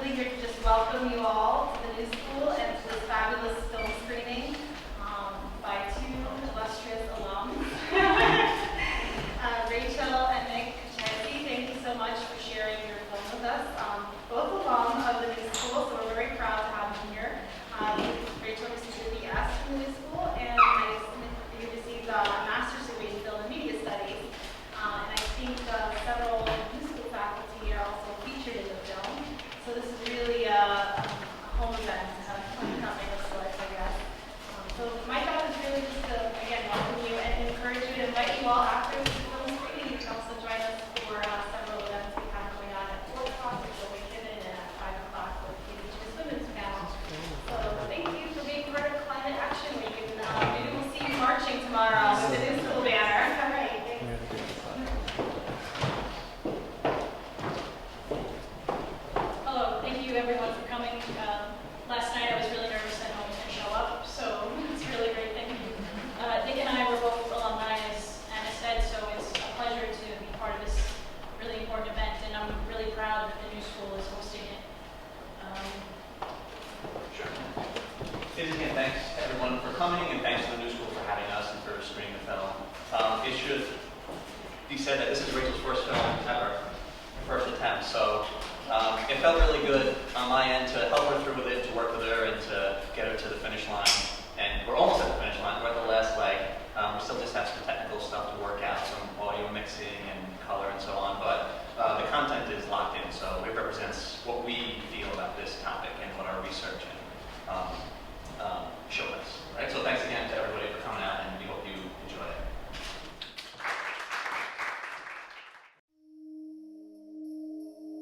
really here to just welcome you all to the new school and to this fabulous film screening by two illustrious alums. Rachel and Nick Chesky, thank you so much for sharing your film with us. Both alum of the new school, so we're very proud to have you here. Rachel received a BS from the new school, and you received a master's degree in film and media studies. And I think several new school faculty are also featured in the film. So this is really a home event, homecoming of sorts, I guess. So my job is really just to, again, welcome you and encourage you to invite you all after this film screening. You can also join us for several events we have going on at 4 o'clock with Joey Kinnan and at 5 o'clock with the Women's Panel. So thank you for being part of Climate Action Week. And maybe we'll see you marching tomorrow with the new school banner. All right, thanks. Hello, thank you everyone for coming. Last night I was really nervous that no one was going to show up, so it's really great. Thank you. Nick and I were both alumni, as Anna said, so it's a pleasure to be part of this really important event, and I'm really proud that the new school is hosting it. Sure. Again, thanks to everyone for coming, and thanks to the new school for having us and for screening the film. It should be said that this is Rachel's first film ever, first attempt, so it felt really good on my end to help her through with it, to work with her, and to get her to the finish line. And we're almost at the finish line. We're at the last leg. We still just have some technical stuff to work out, some audio mixing and color and so on, but the content is locked in, so it represents what we feel about this topic and what our research showed us. Right? So thanks again to everybody for coming out, and we hope you enjoy it.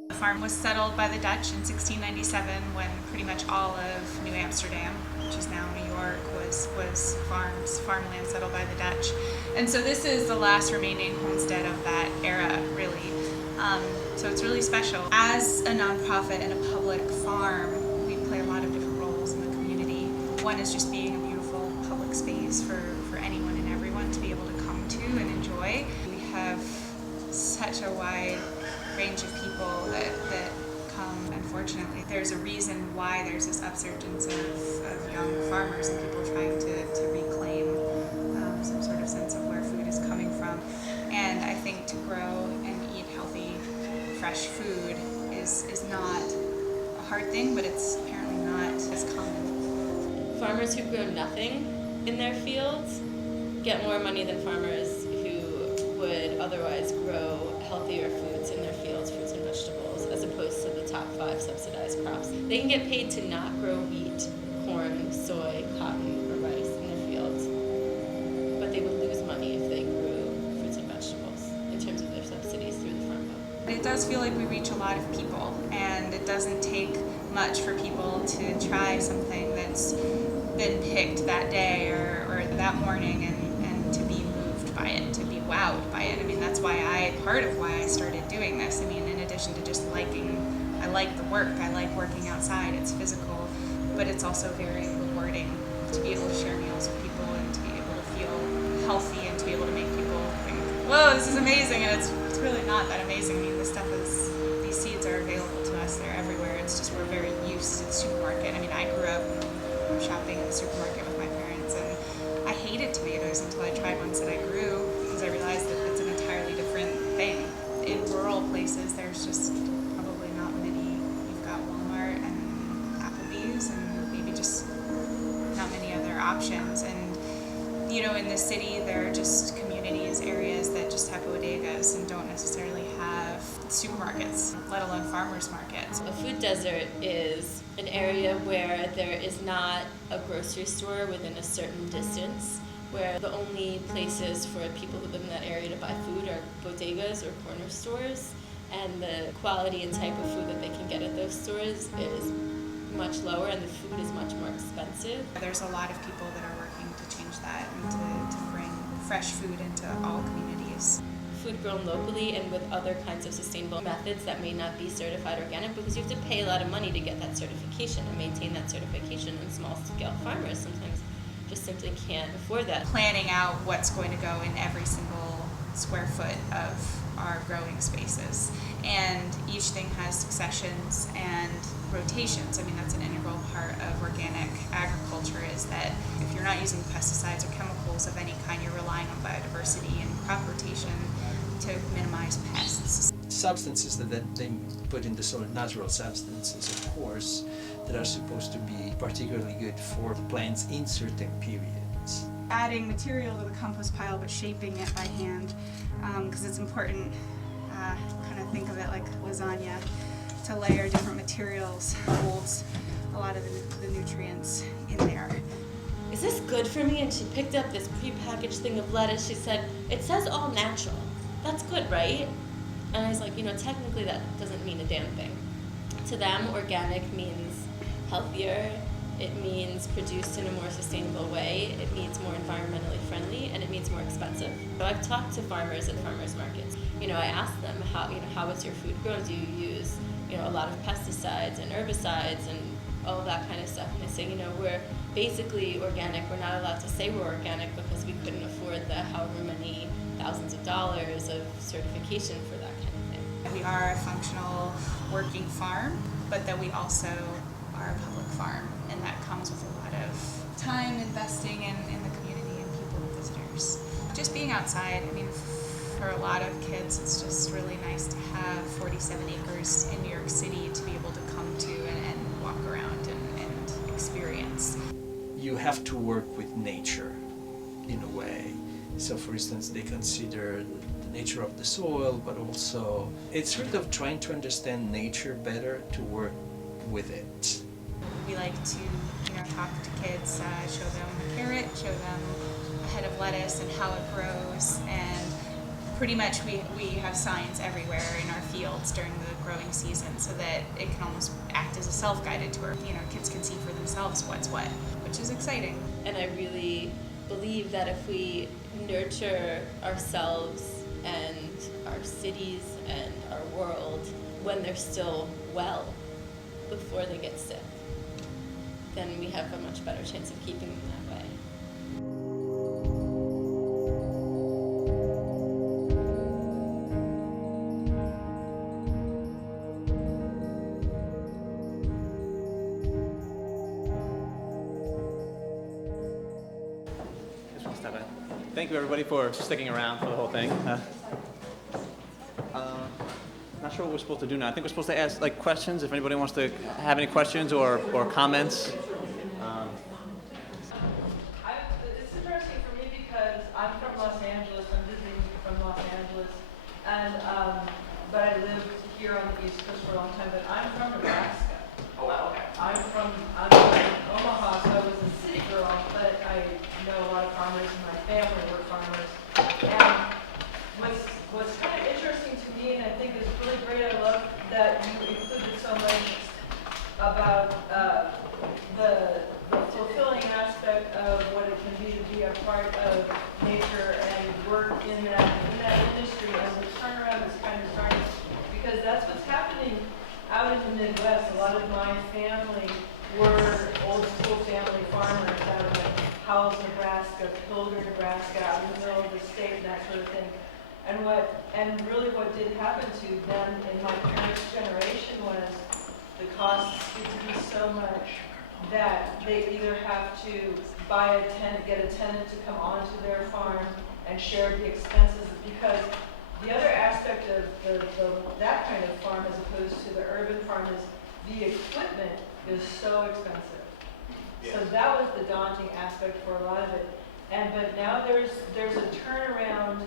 The farm was settled by the Dutch in 1697 when pretty much all of New Amsterdam, which is now New York, was farmland settled by the Dutch. And so this is the last remaining homestead of that era, really. So it's really special. As a nonprofit and a public farm, we play a lot of different roles in the community. One is just being a beautiful public space for anyone and everyone to be able to come to and enjoy. We have such a wide range of people that come. Unfortunately, there's a reason why there's this upsurgence of young farmers and people trying to reclaim some sort of sense of where food is coming from. And I think to grow and eat healthy, fresh food is not a hard thing, but it's apparently not as common. Farmers who grow nothing in their fields get more money than farmers who would otherwise grow healthier foods in their fields, fruits and vegetables, as opposed to the top 5 subsidized crops. They can get paid to not grow wheat, corn, soy, cotton, or rice in their fields, but they would lose money if they grew fruits and vegetables in terms of their subsidies through the farm bill. It does feel like we reach a lot of people, and it doesn't take much for people to try something that's been picked that day or that morning and to be moved by it, to be wowed by it. I mean, that's part of why I started doing this. I mean, in addition to just I like the work, I like working outside, it's physical, but it's also very rewarding to be able to share meals with people and to be able to feel healthy and to be able to make people think, whoa, this is amazing, and it's really not that amazing. I mean, these seeds are available to us, they're everywhere. It's just we're very used to the supermarket. I mean, I grew up shopping at the supermarket with my parents, and I hated tomatoes until I tried ones that I grew, because I realized that it's an entirely different thing. In rural places, there's just probably not many. You've got Walmart and Applebee's and maybe just not many other options. And in the city, there are just communities, areas that just have bodegas and don't necessarily have supermarkets, let alone farmers markets. A food desert is an area where there is not a grocery store within a certain distance, where the only places for people who live in that area to buy food are bodegas or corner stores, and the quality and type of food that they can get at those stores is much lower, and the food is much more expensive. There's a lot of people that are working to change that and to bring fresh food into all communities. Food grown locally and with other kinds of sustainable methods that may not be certified organic, because you have to pay a lot of money to get that certification and maintain that certification, and small-scale farmers sometimes just simply can't afford that. Planning out what's going to go in every single square foot of our growing spaces And each thing has successions and rotations. I mean, that's an integral part of organic agriculture, is that if you're not using pesticides or chemicals of any kind, you're relying on biodiversity and crop rotation to minimize pests. Substances that they put in the soil, natural substances, of course, that are supposed to be particularly good for plants in certain periods. Adding material to the compost pile but shaping it by hand, because it's important, kind of think of it like lasagna, to layer different materials holds a lot of the nutrients in there. Is this good for me? And she picked up this prepackaged thing of lettuce. She said, it says all natural. That's good, right? And I was like, technically that doesn't mean a damn thing. To them, organic means healthier, it means produced in a more sustainable way, it means more environmentally friendly, and it means more expensive. So I've talked to farmers at farmers markets. I asked them how is your food grown? Do you use a lot of pesticides and herbicides and all of that kind of stuff? And they say, we're basically organic. We're not allowed to say we're organic because we couldn't afford the however many thousands of dollars of certification for that kind of thing. We are a functional working farm, but that we also are a public farm, and that comes with a lot of time investing in the community and people and visitors. Just being outside, I mean, for a lot of kids, it's just really nice to have 47 acres in New York City to be able to come to and walk around and experience. You have to work with nature in a way. So for instance, they consider the nature of the soil, but also it's sort of trying to understand nature better to work with it. We like to, talk to kids, show them a carrot, show them a head of lettuce and how it grows, and pretty much we have signs everywhere in our fields during the growing season so that it can almost act as a self-guided tour. Kids can see for themselves what's what, which is exciting. And I really believe that if we nurture ourselves and our cities and our world when they're still well, before they get sick, then we have a much better chance of keeping them that way. Thank you, everybody, for sticking around for the whole thing. Not sure what we're supposed to do now. I think we're supposed to ask questions. If anybody wants to have any questions or comments. It's interesting for me because I'm from Los Angeles. I'm visiting from Los Angeles, and but I lived here on the East Coast for a long time. But I'm from Nebraska. Oh, wow, okay. I'm from Omaha, so I was a city girl, but I know a lot of farmers, and my family were farmers. And what's kind of interesting to me, and I think is really great, I love that you included so much about the fulfilling aspect of what it can be to be a part of nature and work in that industry, and the turnaround is kind of starting, because that's what's happening out in the Midwest. A lot of my family were old school family farmers out of Howells, Nebraska, Pilger, Nebraska, out in the middle of the state, and that sort of thing. And really what did happen to them in my parents' generation was the costs get to be so much that they either have to buy a tenant, get a tenant to come onto their farm and share the expenses, because the other aspect of that kind of farm as opposed to the urban farm is the equipment is so expensive. Yeah. So that was the daunting aspect for a lot of it. But now there's a turnaround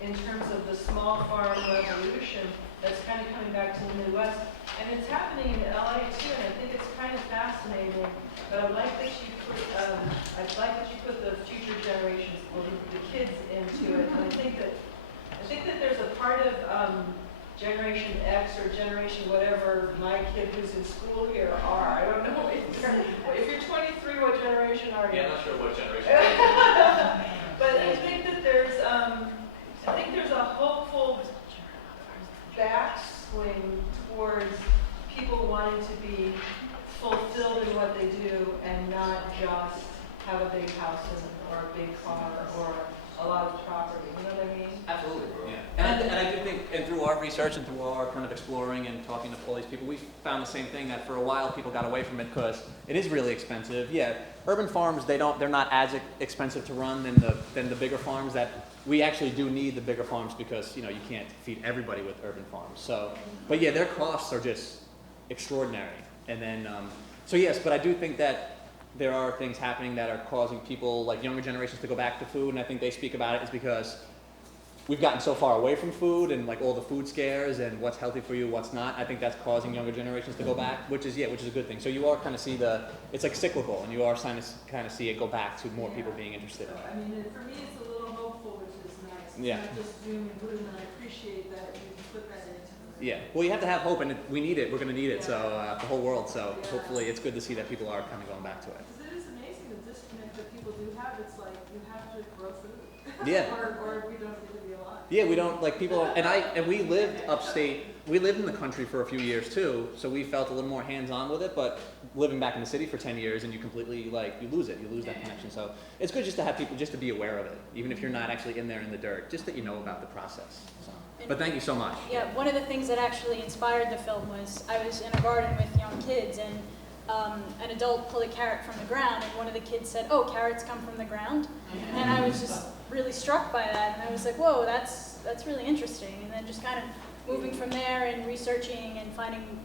in terms of the small farm revolution that's kind of coming back to the Midwest, and it's happening in LA too. And I think it's kind of fascinating. But I'd like that you put the future generations, or the kids, into it. And I think that there's a part of Generation X or Generation whatever my kid who's in school here are. I don't know if you're 23, what generation are you? Yeah, not sure what generation. But I think that there's a hopeful backswing towards people wanting to be fulfilled in what they do and not just have a big house or a big car or a lot of property, you know what I mean? Absolutely, yeah. And I do think, and through our research and through our kind of exploring and talking to all these people, we found the same thing, that for a while people got away from it because it is really expensive. Yeah, urban farms, they're not as expensive to run than the bigger farms. That we actually do need the bigger farms because, you know, you can't feed everybody with urban farms. So, but yeah, their costs are just extraordinary. And then, so yes, but I do think that there are things happening that are causing people, like younger generations, to go back to food, and I think they speak about it is because we've gotten so far away from food and like all the food scares and what's healthy for you, what's not. I think that's causing younger generations to go back, which is a good thing. So you are kind of see it's like cyclical, and you are starting to kind of see it go back to more people being interested in it. I mean, for me, it's a little hopeful, which is nice. It's Yeah. not just doom and gloom, and I appreciate that you put that into the. Yeah, well, you have to have hope, and we need it. We're going to need it, so the whole world. So Yeah. hopefully, it's good to see that people are kind of going back to it. Because it is amazing the disconnect that people do have. It's like you have to grow food. Yeah. or we don't get to be alive. Yeah, we don't like people, and we lived upstate. We lived in the country for a few years too, so we felt a little more hands-on with it. But living back in the city for 10 years, and you completely you lose that connection. So it's good just to have people just to be aware of it, even if you're not actually in there in the dirt, just that you know about the process. So. But thank you so much. Yeah, one of the things that actually inspired the film was I was in a garden with young kids, and an adult pulled a carrot from the ground, and one of the kids said, "Oh, carrots come from the ground," and I was just really struck by that, and I was like, "Whoa, that's really interesting." And then just kind of moving from there and researching and finding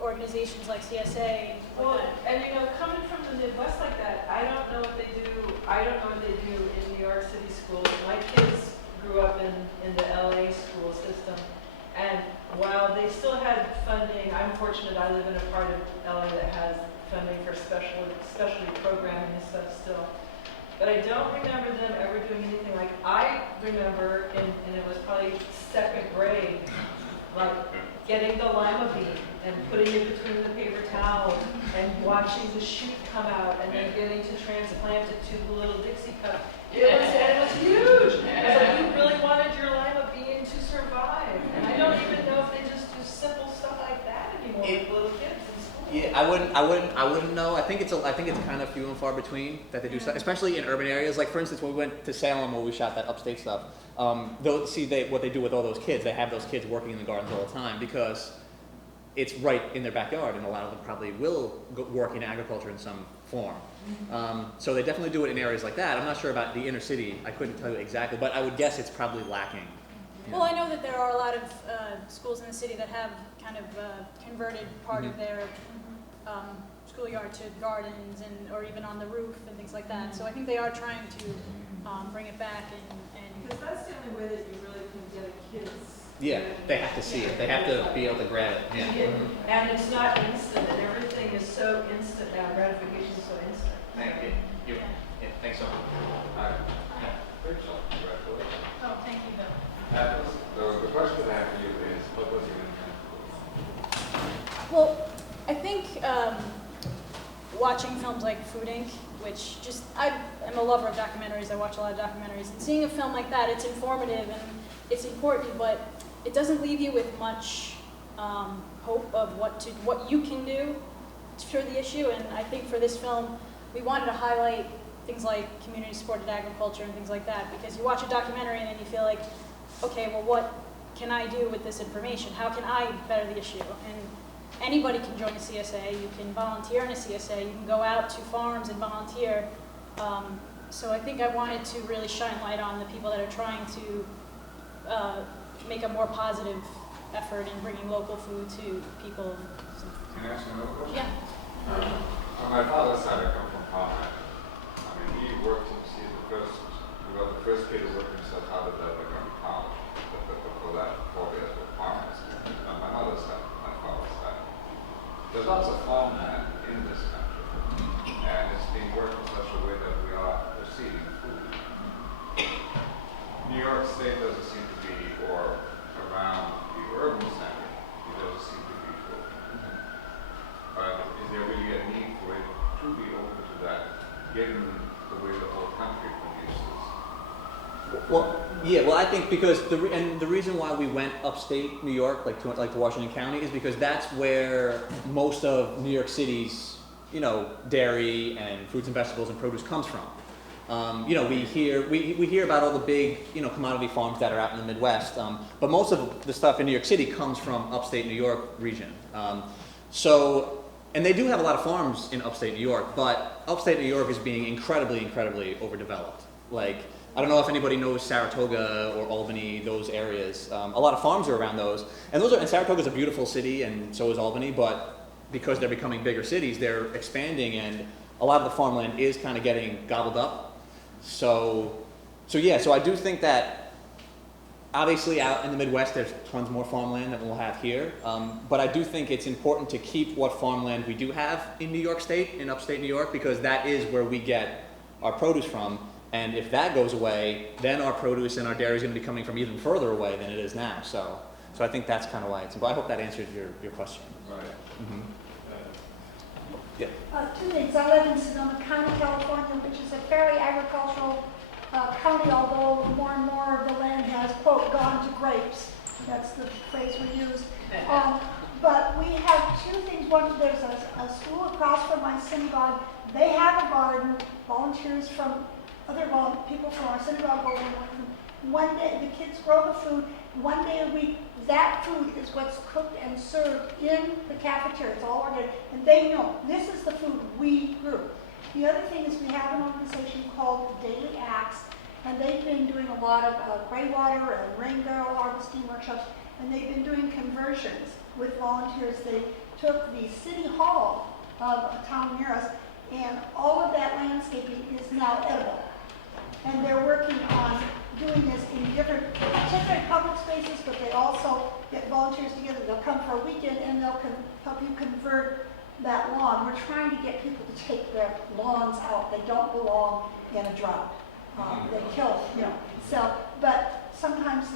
organizations like CSA. Well, and you know, coming from the Midwest like that, I don't know what they do. I don't know what they do in New York City schools. My kids grew up in the LA school system, and while they still had funding, I'm fortunate I live in a part of LA that has funding for specialty programming and stuff still. But I don't remember them ever doing anything like I remember, and it was probably second grade, like getting the lima bean and putting it between the paper towels and watching the shoot come out and then getting to transplant it to the little Dixie cup. It was huge. It was like you really wanted your lima bean to survive. And I don't even know if they just do simple stuff like that anymore with little kids in school. Yeah, I wouldn't know. I think it's kind of few and far between that they do stuff, especially in urban areas. Like for instance, when we went to Salem where we shot that upstate stuff, what they do with all those kids. They have those kids working in the gardens all the time because it's right in their backyard, and a lot of them probably will work in agriculture in some form. So they definitely do it in areas like that. I'm not sure about the inner city. I couldn't tell you exactly, but I would guess it's probably lacking. Well, I know that there are a lot of schools in the city that have kind of converted part of their schoolyard to gardens, or even on the roof and things like that. So I think they are trying to bring it back and Because that's the only way that you really can get a kid's. Yeah, they have to see it. They have to be able to grab it. Yeah. And it's not instant, and everything is so instant now. Gratification is so instant. Thank you. Yeah, thanks so much. Rachel, congratulations. oh, thank you, Bill. The question I have for you is, what was your intent? Well, I think watching films like Food Inc., which I am a lover of documentaries, I watch a lot of documentaries, and seeing a film like that, it's informative and it's important, but it doesn't leave you with much hope of what you can do for the issue. And I think for this film, we wanted to highlight things like community-supported agriculture and things like that, because you watch a documentary and then you feel like, okay, well, what can I do with this information? How can I better the issue? And anybody can join a CSA. You can volunteer in a CSA. You can go out to farms and volunteer. So I think I wanted to really shine light on the people that are trying to make a more positive effort in bringing local food to people. So, Can I ask you another question? yeah. On my father's side, I come from farmland. I mean, he worked, he's the first kid who worked himself out of that become college. But before that, 4 years were farmers. On my mother's side, my father's side. There's lots of farmland in this country. And it's being worked in such a way that we are receiving food. New York State doesn't seem to be, or around the urban center, it doesn't seem to be full. Is there really a need for it to be open to that, given the way the whole country produces? Well, I think because the reason why we went upstate New York, like to Washington County, is because that's where most of New York City's, dairy and fruits and vegetables and produce comes from. You know, we hear about all the big, you know, commodity farms that are out in the Midwest, but most of the stuff in New York City comes from upstate New York region. And they do have a lot of farms in upstate New York, but upstate New York is being incredibly overdeveloped. Like, I don't know if anybody knows Saratoga or Albany, those areas. A lot of farms are around those, and Saratoga's a beautiful city, and so is Albany, but because they're becoming bigger cities, they're expanding, and a lot of the farmland is kind of getting gobbled up. So I do think that obviously out in the Midwest there's tons more farmland than we'll have here, but I do think it's important to keep what farmland we do have in New York State, in upstate New York, because that is where we get our produce from, and if that goes away, then our produce and our dairy is going to be coming from even further away than it is now. So I think that's kind of why it's important. I hope that answered your question. Right. Mm-hmm. Yeah. Two things. I live in Sonoma County, California, which is a fairly agricultural county, although more and more of the land has, quote, gone to grapes. That's the phrase we use. But we have two things. One, there's a school across from my synagogue. They have a garden. Volunteers from other people from our synagogue go in. One day, the kids grow the food. One day a week, that food is what's cooked and served in the cafeteria. It's all ordered. And they know this is the food we grew. The other thing is we have an organization called Daily Acts, and they've been doing a lot of gray water and rain barrel harvesting workshops, and they've been doing conversions with volunteers. They took the city hall of a town near us, and all of that landscaping is now edible. And they're working on doing this in different public spaces, but they also get volunteers together. They'll come for a weekend and they'll help you convert that lawn. We're trying to get people to take their lawns out. They don't belong in a drought. They kill, you know. So, but sometimes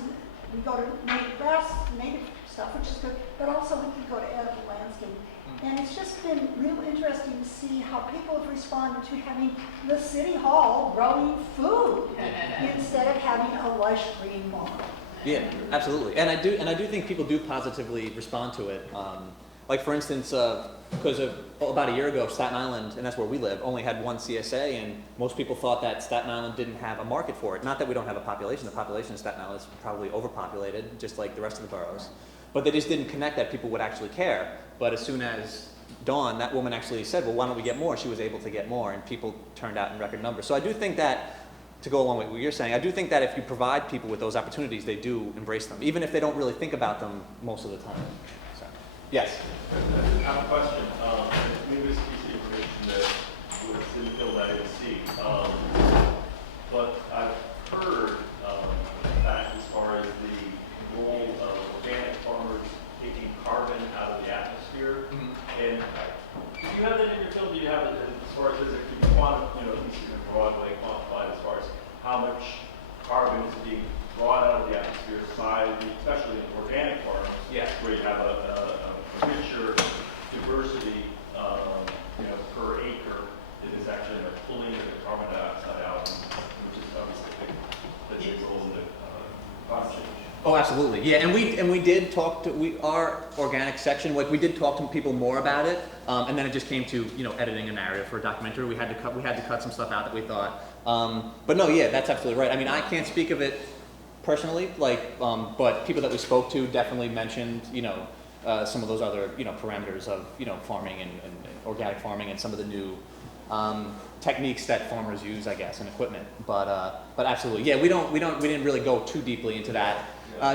we go to native grass, native stuff, which is good, but also we can go to edible landscape. And it's just been real interesting to see how people have responded to having the city hall growing food instead of having a lush green lawn. Yeah, absolutely. And I do think people do positively respond to it. Like for instance, because about a year ago, Staten Island, and that's where we live, only had one CSA, and most people thought that Staten Island didn't have a market for it. Not that we don't have a population. The population of Staten Island is probably overpopulated, just like the rest of the boroughs. But they just didn't connect that people would actually care. But as soon as Dawn, that woman actually said, well, why don't we get more? She was able to get more, and people turned out in record numbers. So I do think that, to go along with what you're saying, I do think that if you provide people with those opportunities, they do embrace them, even if they don't really think about them most of the time. So, yes? I have a question. Maybe this piece of information that was didn't fill that in C. But I've heard that as far as the role of organic farmers taking carbon out of the atmosphere, and do you have that in your field? Do you have it as far as it can be quantified, at least in a broad way quantified as far as how much carbon is being brought out of the atmosphere by especially in organic farms, where you have a richer diversity, per acre that is actually pulling the carbon dioxide out, which is obviously the big role in the climate change. Oh, absolutely. Yeah, and we did talk to our organic section. Like we did talk to people more about it, and then it just came to editing a narrative for a documentary. We had to cut some stuff out that we thought. But no, yeah, that's absolutely right. I mean, I can't speak of it personally, but people that we spoke to definitely mentioned, some of those other, parameters of, farming and organic farming and some of the new techniques that farmers use, I guess, and equipment. But absolutely, yeah, we didn't really go too deeply into that,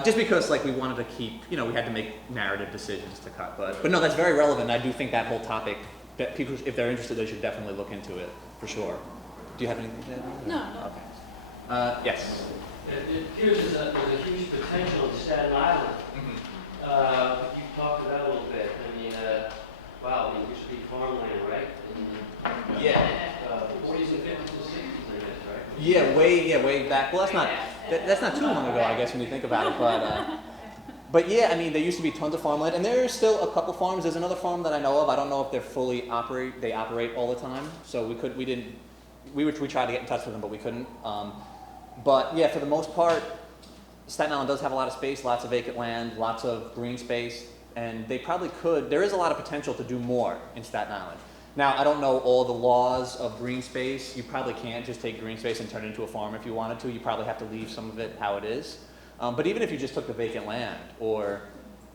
just because we wanted to keep, we had to make narrative decisions to cut. But no, that's very relevant. I do think that whole topic, that people, if they're interested, they should definitely look into it for sure. Do you have anything to add? No. Okay. Yes. It appears there's a huge potential in Staten Island. You talked about it a little bit. I mean, it used to be farmland, right? Yeah. 40s and 50s and 60s, I guess, right? Yeah, way back. Well, that's not too long ago, I guess, when you think about it. But yeah, I mean, there used to be tons of farmland, and there's still a couple farms. There's another farm that I know of. I don't know if they're fully operate all the time. So we tried to get in touch with them, but we couldn't. But yeah, for the most part, Staten Island does have a lot of space, lots of vacant land, lots of green space, and they probably could. There is a lot of potential to do more in Staten Island. Now, I don't know all the laws of green space. You probably can't just take green space and turn it into a farm if you wanted to. You probably have to leave some of it how it is. But even if you just took the vacant land, or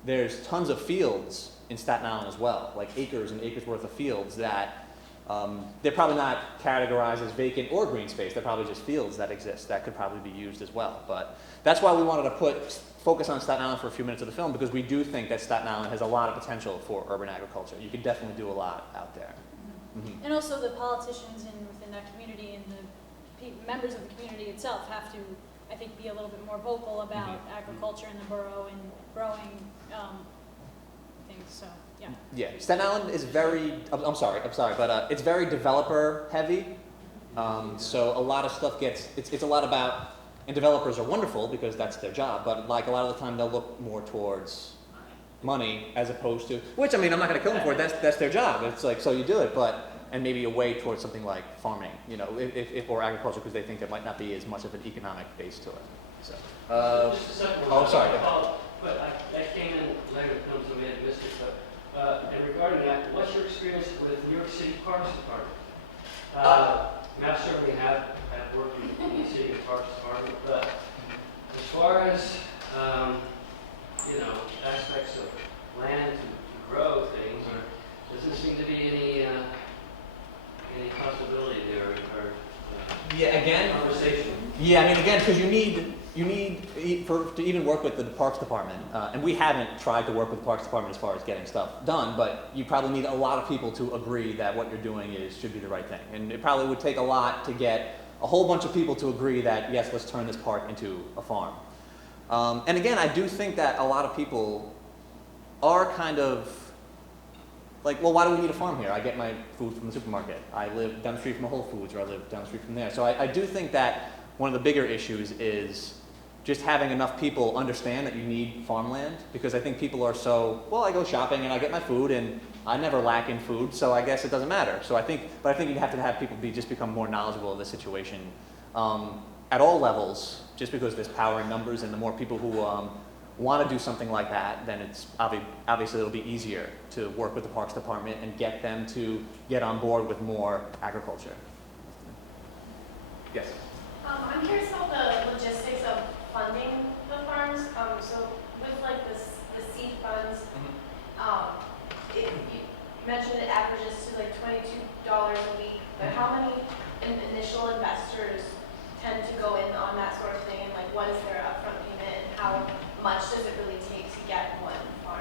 there's tons of fields in Staten Island as well, like acres and acres worth of fields that they're probably not categorized as vacant or green space. They're probably just fields that exist that could probably be used as well. But that's why we wanted to focus on Staten Island for a few minutes of the film, because we do think that Staten Island has a lot of potential for urban agriculture. You could definitely do a lot out there. Mm-hmm. And also the politicians within that community and the members of the community itself have to, I think, be a little bit more vocal about agriculture in the borough and growing things. So yeah. Yeah, Staten Island is very. I'm sorry, but it's very developer heavy. So a lot of stuff gets. It's a lot about. And developers are wonderful because that's their job. But like a lot of the time, they'll look more towards money as opposed to. Which, I mean, I'm not going to kill them for it. That's their job. It's like, so you do it, but. And maybe away towards something like farming, you know, or agriculture, because they think there might not be as much of an economic base to it. So, just a second. Oh, sorry. But I came in later to film, so we had missed it. But and regarding that, what's your experience with New York City Parks Department? I certainly have worked in the City Parks Department, but as far as you know, aspects of land to grow things, or doesn't seem to be any possibility there, or yeah, again, conversation. Yeah, I mean, again, because you need to even work with the Parks Department, and we haven't tried to work with the Parks Department as far as getting stuff done, but you probably need a lot of people to agree that what you're doing should be the right thing, and it probably would take a lot to get a whole bunch of people to agree that yes, let's turn this park into a farm. And again, I do think that a lot of people are kind of like, well, why do we need a farm here? I get my food from the supermarket. I live down the street from a Whole Foods, or I live down the street from there. So I do think that one of the bigger issues is just having enough people understand that you need farmland, because I think people are so, well, I go shopping and I get my food and I never lack in food, so I guess it doesn't matter. So I think you'd have to have people just become more knowledgeable of the situation at all levels, just because there's power in numbers, and the more people who want to do something like that, then it's obviously it'll be easier to work with the Parks Department and get them to get on board with more agriculture. Yes? I'm curious about the logistics of funding the farms. So with like the seed funds, you mentioned it averages to like $22 a week, but how many initial investors tend to go in on that sort of thing, and like what is their upfront payment, and how much does it really take to get one farm?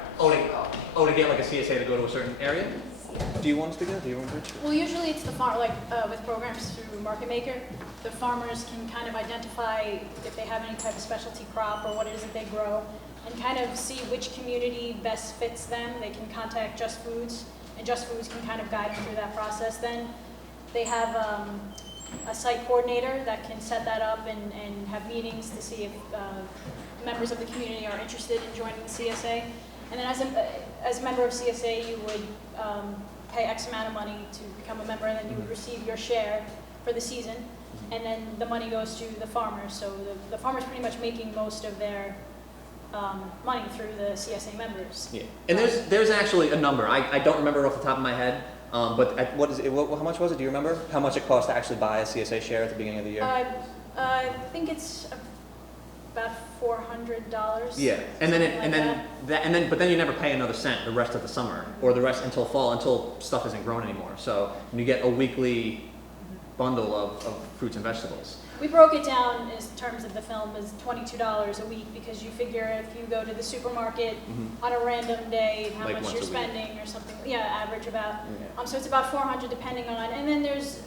To get like a CSA to go to a certain area? Do you want to speak to that? Well, usually it's the farm, like with programs through Market Maker, the farmers can kind of identify if they have any type of specialty crop or what it is that they grow, and kind of see which community best fits them. They can contact Just Foods, and Just Foods can kind of guide them through that process. Then they have a site coordinator that can set that up and have meetings to see if members of the community are interested in joining the CSA. And then as a member of CSA, you would pay X amount of money to become a member, and then you would receive your share for the season. And then the money goes to the farmers. So the farmers pretty much making most of their money through the CSA members. Yeah, and there's actually a number. I don't remember off the top of my head, but what is it? How much was it? Do you remember how much it cost to actually buy a CSA share at the beginning of the year? I think it's about $400. Yeah, but then you never pay another cent the rest of the summer, or the rest until fall, until stuff isn't grown anymore. So you get a weekly bundle of fruits and vegetables. We broke it down in terms of the film as $22 a week, because you figure if you go to the supermarket on a random day, how Like much once you're a week. spending or something. Yeah, average about. Yeah. So it's about $400 depending on, and then there's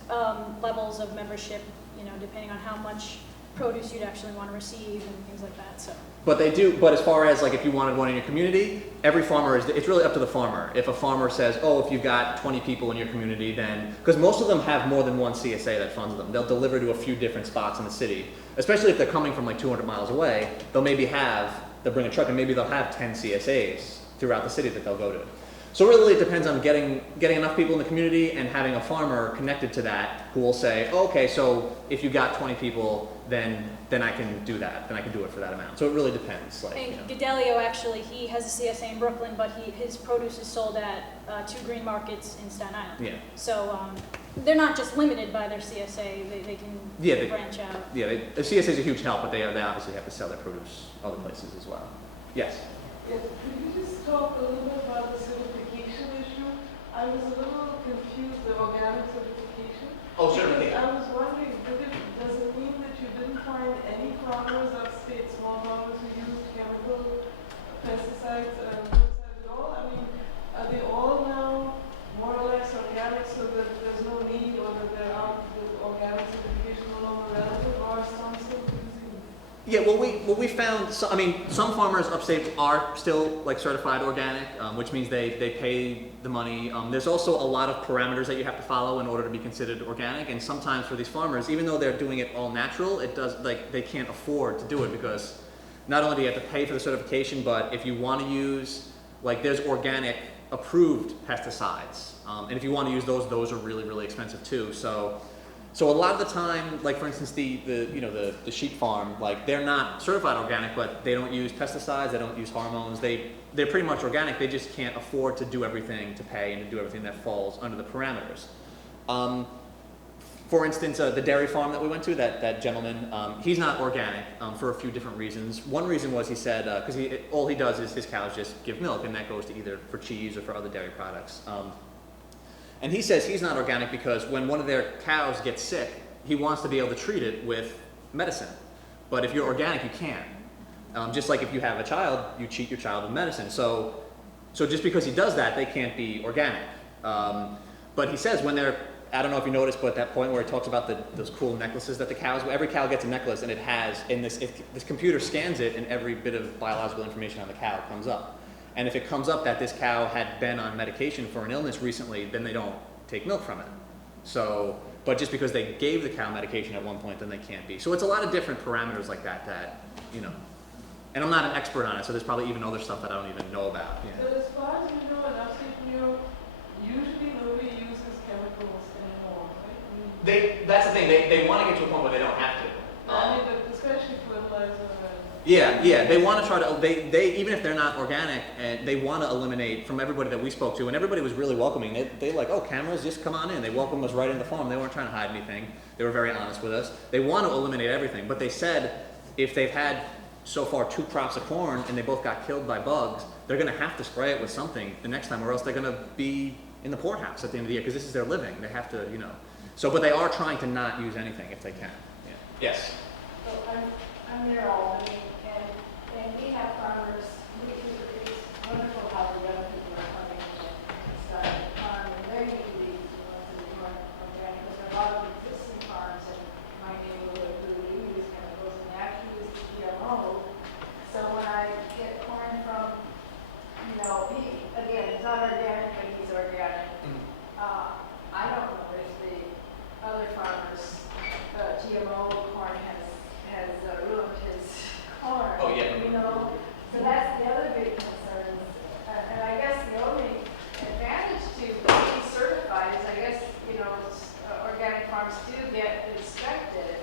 levels of membership, you know, depending on how much produce you'd actually want to receive and things like that. So. But as far as like if you wanted one in your community, every farmer it's really up to the farmer. If a farmer says, oh, if you've got 20 people in your community, then, because most of them have more than one CSA that funds them. They'll deliver to a few different spots in the city, especially if they're coming from like 200 miles away. They'll bring a truck and maybe they'll have 10 CSAs throughout the city that they'll go to. So really it depends on getting enough people in the community and having a farmer connected to that who will say, oh, okay, so if you got 20 people, then I can do that. Then I can do it for that amount. So it really depends. Like, And Fidelio actually, he has a CSA in Brooklyn, but his produce is sold at 2 green markets in Staten Island. Yeah. So they're not just limited by their CSA, they can branch out. Yeah, the CSA is a huge help, but they obviously have to sell their produce other places as well. Yes? Yes, could you just talk a little bit about the certification issue? I was a little confused, the organic certification. Oh, certainly. I was wondering, does it mean that you didn't find any farmers upstate, small farmers who used chemical pesticides and herbicides at all? I mean, are they all now more or less organic so that there's no need, or that the organic certification no longer relevant, or some still using? Yeah, well, we found, I mean, some farmers upstate are still like certified organic, which means they pay the money. There's also a lot of parameters that you have to follow in order to be considered organic, and sometimes for these farmers, even though they're doing it all natural, it does, like, they can't afford to do it because not only do you have to pay for the certification, but if you want to use, like, there's organic approved pesticides, and if you want to use those are really, really expensive too. So a lot of the time, like for instance, the sheep farm, like they're not certified organic, but they don't use pesticides, they don't use hormones, they're pretty much organic, they just can't afford to do everything to pay and to do everything that falls under the parameters. For instance, the dairy farm that we went to, that gentleman, he's not organic for a few different reasons. One reason was he said, because all he does is his cows just give milk, and that goes to either for cheese or for other dairy products. And he says he's not organic because when one of their cows gets sick, he wants to be able to treat it with medicine. But if you're organic, you can't. Just like if you have a child, you treat your child with medicine. So just because he does that, they can't be organic. But he says when they're, I don't know if you noticed, but at that point where he talks about those cool necklaces that the cows, every cow gets a necklace, and it has, in this computer scans it, and every bit of biological information on the cow comes up. And if it comes up that this cow had been on medication for an illness recently, then they don't take milk from it. So, but just because they gave the cow medication at one point, then they can't be. So it's a lot of different parameters like that, you know. And I'm not an expert on it, so there's probably even other stuff that I don't even know about. Yeah. But as far as we know, in upstate New York, usually nobody uses chemicals anymore, right? That's the thing, they want to get to a point where they don't have to. I mean, especially fertilizer. Yeah, they want to try to, they even if they're not organic, and they want to eliminate from everybody that we spoke to, and everybody was really welcoming. They like, oh, cameras, just come on in. They welcomed us right in the farm. They weren't trying to hide anything. They were very honest with us. They want to eliminate everything, but they said if they've had so far 2 crops of corn and they both got killed by bugs, they're going to have to spray it with something the next time, or else they're going to be in the poorhouse at the end of the year, because this is their living. They have to, you know. So, but they are trying to not use anything if they can. Yeah. Yes. So I'm near Alvin, and we have farmers. It's wonderful how the young people are coming and starting to farm, and they're usually the ones that are more organic. Because there are a lot of existing farms in my neighborhood who use chemicals and actually use GMO. So when I get corn from, you know, he's not organic, but he's organic. I don't know if the other farmers, GMO corn has ruined his corn. Oh, yeah. You know, so that's the other big concern. And I guess the only advantage to being certified is, I guess, you know, organic farms do get inspected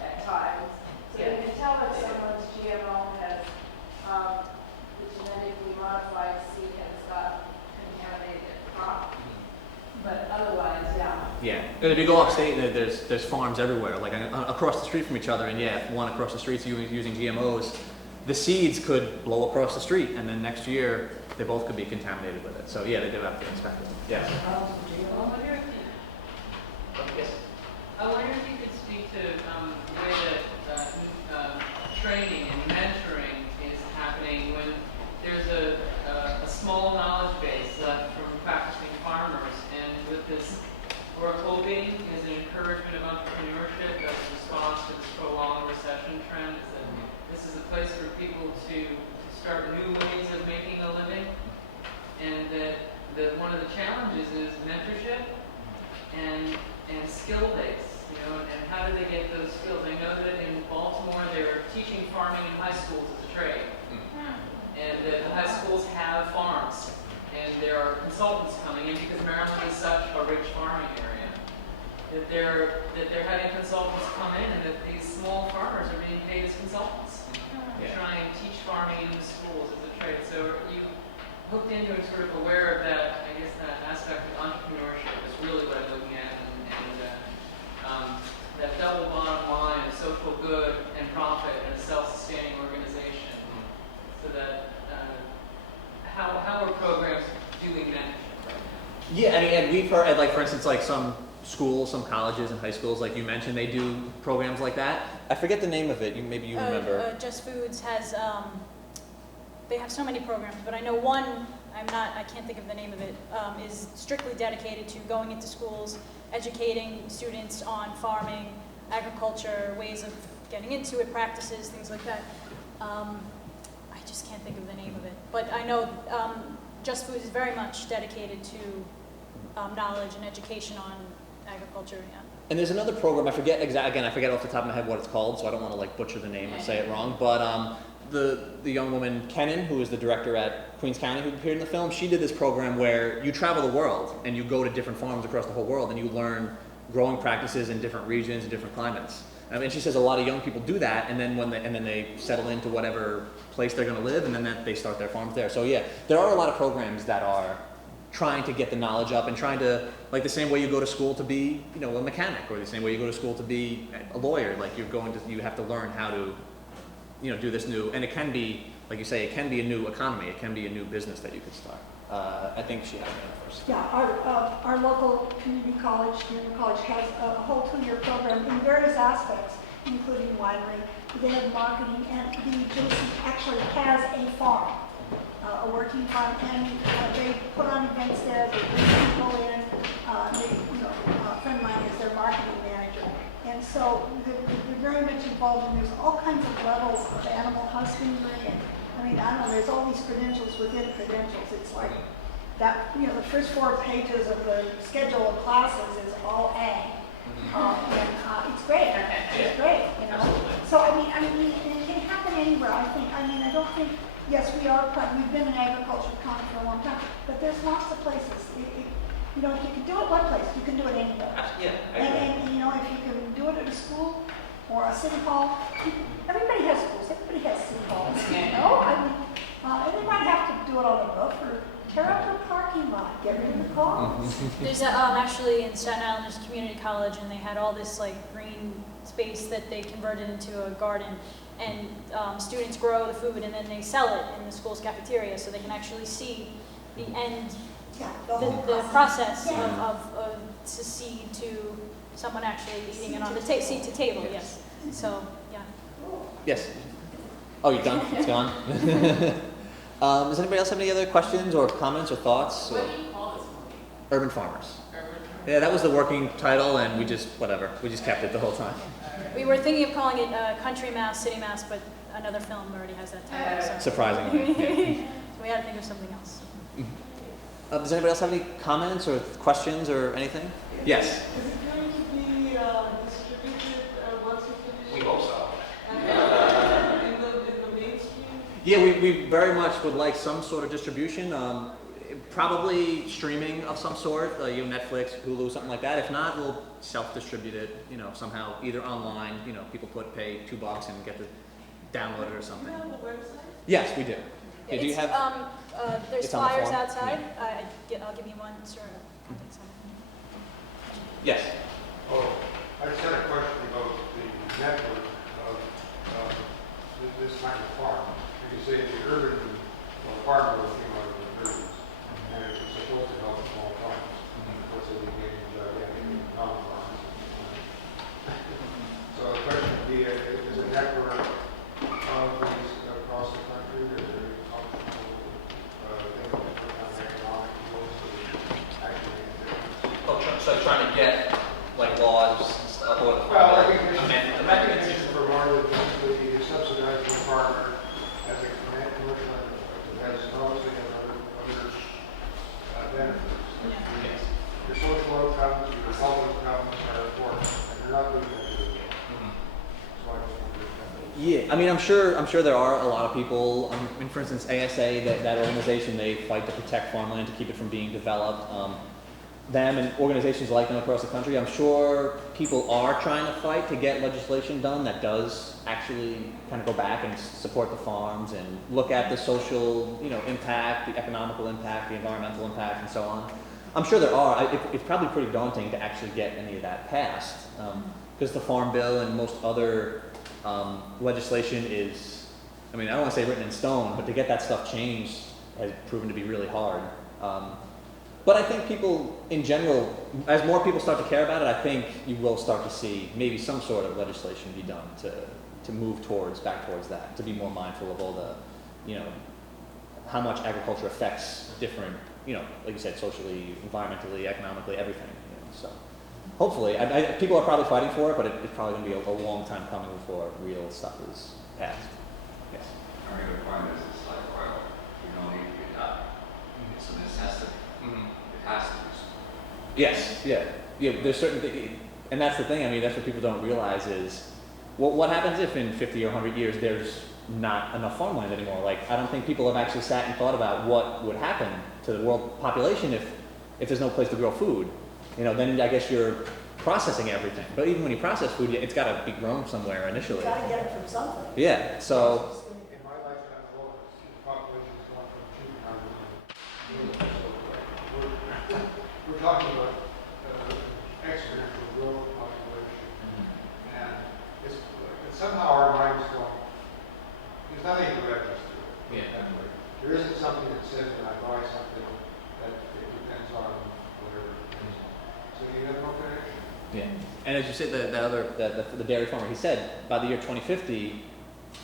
at times. So you can tell if someone's GMO has, the genetically modified seed has got contaminated crop. But otherwise, yeah. Yeah, and if you go upstate, there's farms everywhere, like across the street from each other, and yeah, if one across the street's using GMOs, the seeds could blow across the street, and then next year they both could be contaminated with it. So yeah, they do have to inspect it. Yes. Yes. I wonder if you could speak to the way that training and mentoring is happening when there's a small knowledge base left from practicing farmers, and with this, we're hoping is an encouragement of entrepreneurship as a response to this prolonged recession trend, is that this is a place for people to start new ways of making a living, and that one of the challenges is mentorship and skill base, you know, and how do they get those skills? I know that in Baltimore they're teaching farming in high schools as a trade, and that the high schools have farms, and there are consultants coming in because Maryland is such a rich farming area. That they're having consultants come in, and that these small farmers are being paid as consultants to try and teach farming in the schools as a trade. So you hooked into and sort of aware of that, I guess, that aspect of entrepreneurship is really what I'm looking at, and that double bottom line of social good and profit and a self-sustaining organization. So that how are programs doing that? Yeah, I mean, and we've heard, like, for instance, like some schools, some colleges and high schools, like you mentioned, they do programs like that. I forget the name of it. Maybe you remember. Just Foods has, they have so many programs, but I know one, I can't think of the name of it, is strictly dedicated to going into schools, educating students on farming, agriculture, ways of getting into it, practices, things like that. I just can't think of the name of it. But I know Just Foods is very much dedicated to knowledge and education on agriculture. Yeah. And there's another program, I forget off the top of my head what it's called, so I don't want to like butcher the name or say it wrong, but the young woman, Kenan, who is the director at Queens County who appeared in the film, she did this program where you travel the world and you go to different farms across the whole world and you learn growing practices in different regions and different climates. I mean, she says a lot of young people do that, and then they settle into whatever place they're going to live, and then they start their farms there. So yeah, there are a lot of programs that are trying to get the knowledge up and trying to, like the same way you go to school to be, a mechanic, or the same way you go to school to be a lawyer. Like you have to learn how to, do this new, and it can be, like you say, it can be a new economy. It can be a new business that you could start. I think she had that first. Yeah, our local community college, junior college, has a whole 2-year program in various aspects, including winery. They have marketing, and the JC actually has a farm, a working farm, and they put on events there. They bring people in. A friend of mine is their marketing manager, and so they're very much involved. And there's all kinds of levels of animal husbandry and. I mean, I don't know, there's all these credentials within credentials. It's like that, the first 4 pages of the schedule of classes is all ag. And it's great. It's great, So, I mean, it can happen anywhere, I think. I don't think, yes, we've been in agriculture county for a long time, but there's lots of places. If you can do it one place, you can do it anywhere. Yeah, and if you can do it at a school, or a city hall. Everybody has schools. Everybody has city halls. And they might have to do it on the roof or tear up their parking lot, get rid of the cars. There's actually in Staten Island there's a community college, and they had all this like green space that they converted into a garden, and students grow the food and then they sell it in the school's cafeteria, so they can actually see the end, the process of to seed to someone actually eating it on the seed to table. Yes. So yeah. Yes. Oh, you're done? It's gone? Does anybody else have any other questions or comments or thoughts? What do you call this movie? Urban Farmers. Yeah, that was the working title, and we just kept it the whole time. We were thinking of calling it Country Mouse, City Mouse, but another film already has that title. So. Surprisingly. So we had to think of something else. Does anybody else have any comments or questions or anything? Yes. Is it going to be distributed once you finish? We hope so. In the mainstream? Yeah, we very much would like some sort of distribution. Probably streaming of some sort, Netflix, Hulu, something like that. If not, we'll self-distribute it, somehow, either online, people pay $2 and get to download it or something. Do you have a website? Yes, we do. Yeah, do you have? There's it's on the flyers form? outside. Yeah. I'll give you one, sure. Yes. Oh, I just had a question about the network of this kind of farm. You say the urban farm was came out of the urbans, and it was supposed to help small farms. Of course, they became non-farms. So the question would be, is a network of these across the country, or is there any functional thing to put on economic goals to actually make a difference? Oh, so trying to get laws or well, I think the mechanism for more than simply subsidizing the farmer as a commercial enterprise. It has obviously other benefits. Yes. Your social outcomes, your health outcomes are important, and you're not doing that. So I just wondered. Yeah, I mean, I'm sure there are a lot of people. I mean, for instance, ASA, that organization, they fight to protect farmland to keep it from being developed. Them and organizations like them across the country, I'm sure people are trying to fight to get legislation done that does actually kind of go back and support the farms and look at the social, impact, the economical impact, the environmental impact, and so on. I'm sure there are. It's probably pretty daunting to actually get any of that passed, because the Farm Bill and most other legislation is, I mean, I don't want to say written in stone, but to get that stuff changed has proven to be really hard. But I think people in general, as more people start to care about it, I think you will start to see maybe some sort of legislation be done to move back towards that, to be more mindful of all the, how much agriculture affects different, like you said, socially, environmentally, economically, everything. So hopefully, people are probably fighting for it, but it's probably going to be a long time coming before real stuff is passed. Yes. I mean, the point is, it's like, well, we don't need to get that. It's a necessity. It has to be. Yes, yeah. There's certain things, and that's the thing. I mean, that's what people don't realize is, what happens if in 50 or 100 years there's not enough farmland anymore? Like, I don't think people have actually sat and thought about what would happen to the world population if there's no place to grow food. Then I guess you're processing everything. But even when you process food, it's got to be grown somewhere initially. You gotta get it from something. Yeah. So. In my lifetime alone, the population has gone from 2 to 100 million. We're talking about exponential growth population. And it's somehow our minds don't, there's nothing to register. Yeah. There isn't something that says when I buy something that it depends on whatever it depends on. So you have no connection. Yeah, and as you said, the dairy farmer, he said by the year 2050,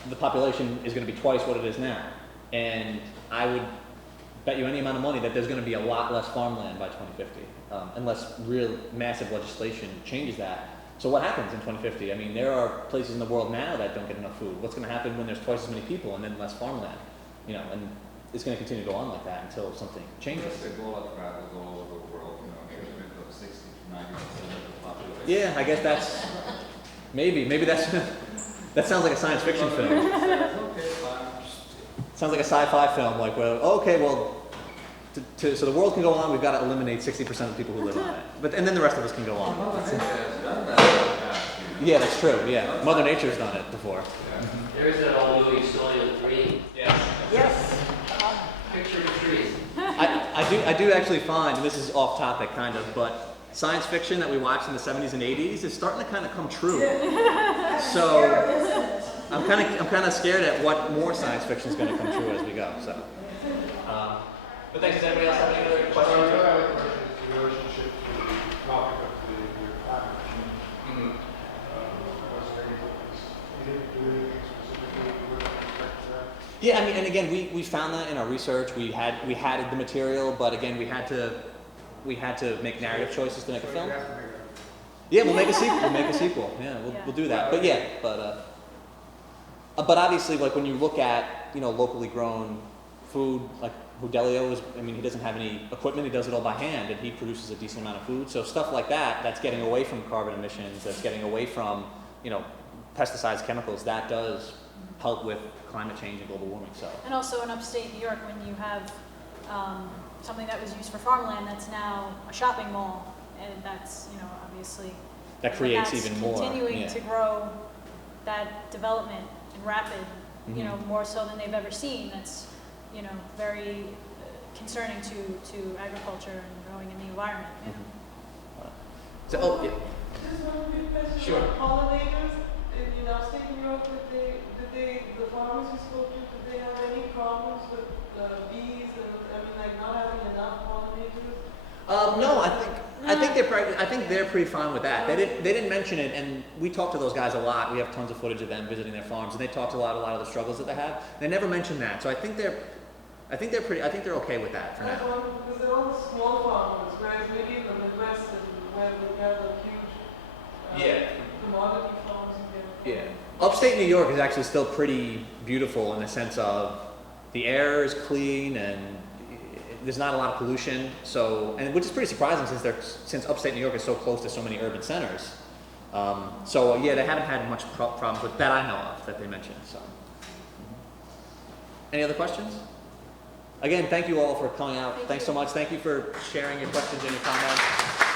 the population is going to be twice what it is now. And I would bet you any amount of money that there's going to be a lot less farmland by 2050, unless real massive legislation changes that. So what happens in 2050? I mean, there are places in the world now that don't get enough food. What's going to happen when there's twice as many people and then less farmland? And it's going to continue to go on like that until something changes. That's the goal of travel all over the world, increment of 60 to 90% of the population. Yeah, I guess that's, maybe that's, that sounds like a science fiction film. Okay, fine. Sounds like a sci-fi film, like, so the world can go on, we've got to eliminate 60% of the people who live on it. And then the rest of us can go on. Mother Nature has done that. Yeah, that's true, yeah. Mother Nature's done it before. There's that all moving Soylent Green. Yes. Picture the trees. I do actually find, and this is off topic kind of, but science fiction that we watched in the 70s and 80s is starting to kind of come true. So I'm kind of scared at what more science fiction is going to come true as we go. So, but thanks. Does anybody else have any other questions? My other question is the relationship to the topic of the climate change. Was there anything specifically with respect to that? Yeah, I mean, and again, we found that in our research. We had the material, but again, we had to make narrative choices to make a film. Yeah, we'll make a sequel. Yeah, we'll do that. But obviously, like when you look at locally grown food, like Budelio is, I mean, he doesn't have any equipment. He does it all by hand, and he produces a decent amount of food. So stuff like that, that's getting away from carbon emissions, that's getting away from pesticides, chemicals. That does help with climate change and global warming. So. And also in upstate New York, when you have something that was used for farmland that's now a shopping mall, and that's obviously that creates that's even more. Continuing to grow that development and rapid, more so than they've ever seen. That's very concerning to agriculture and growing in the environment. So, Just one quick question. Sure. Pollinators in upstate New York, the farmers you spoke to, did they have any problems with bees and not having enough pollinators? No, I think they're pretty fine with that. They didn't mention it, and we talked to those guys a lot. We have tons of footage of them visiting their farms, and they talked a lot of the struggles that they have. They never mentioned that, so I think they're okay with that for now. Because they're all small farmers, whereas maybe in the Midwest and where we have a huge commodity farms you get. Yeah. Upstate New York is actually still pretty beautiful in the sense of the air is clean and there's not a lot of pollution. So, and which is pretty surprising since upstate New York is so close to so many urban centers. So yeah, they haven't had much problems with that I know of that they mentioned. So, any other questions? Again, thank you all for coming out. Thanks so much. Thank you for sharing your questions and your comments.